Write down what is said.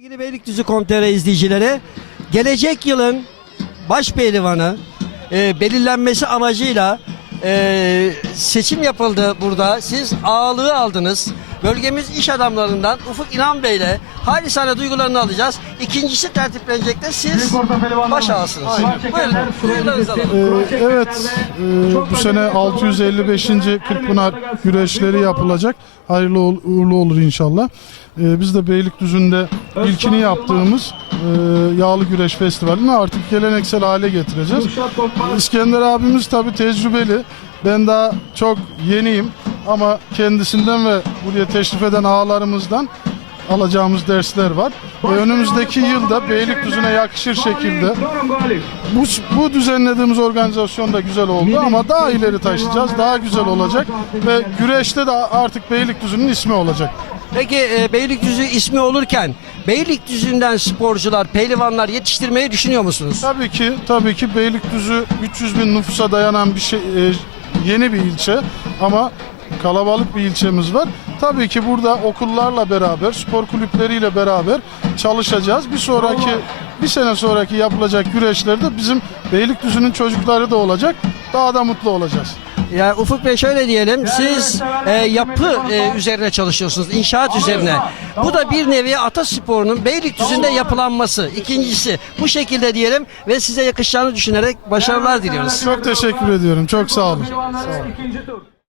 Sevgili Beylikdüzü.com.tr izleyicileri, gelecek yılın baş pehlivanı e, belirlenmesi amacıyla e, seçim yapıldı burada. Siz ağalığı aldınız. Bölgemiz iş adamlarından Ufuk İnan Bey ile halisane duygularını alacağız. İkincisi tertiplenecekte siz baş ağasınız. Buyurun, duygularınızı. Ee, evet, e, bu sene 655. Kırkpınar güreşleri yapılacak. Hayırlı ol- uğurlu olur inşallah. Ee, biz de Beylikdüzü'nde ilkini yaptığımız e, Yağlı Güreş Festivali'ni artık geleneksel hale getireceğiz. İskender abimiz tabii tecrübeli. Ben daha çok yeniyim ama kendisinden ve buraya teşrif eden ağalarımızdan alacağımız dersler var. Ve önümüzdeki yılda Beylikdüzü'ne yakışır şekilde bu, bu düzenlediğimiz organizasyon da güzel oldu ama daha ileri taşıyacağız. Daha güzel olacak ve güreşte de artık Beylikdüzü'nün ismi olacak. Peki e, Beylikdüzü ismi olurken Beylikdüzü'nden sporcular, pehlivanlar yetiştirmeyi düşünüyor musunuz? Tabii ki tabii ki Beylikdüzü 300 bin nüfusa dayanan bir şey e, yeni bir ilçe ama kalabalık bir ilçemiz var. Tabii ki burada okullarla beraber, spor kulüpleriyle beraber çalışacağız. Bir sonraki bir sene sonraki yapılacak güreşlerde bizim Beylikdüzü'nün çocukları da olacak. Daha da mutlu olacağız. Yani Ufuk Bey şöyle diyelim, siz e, yapı e, üzerine çalışıyorsunuz, inşaat üzerine. Bu da bir nevi atasporunun Beylikdüzü'nde yapılanması. İkincisi bu şekilde diyelim ve size yakışacağını düşünerek başarılar diliyoruz. Çok teşekkür ediyorum. Çok sağ olun. İkinci tur.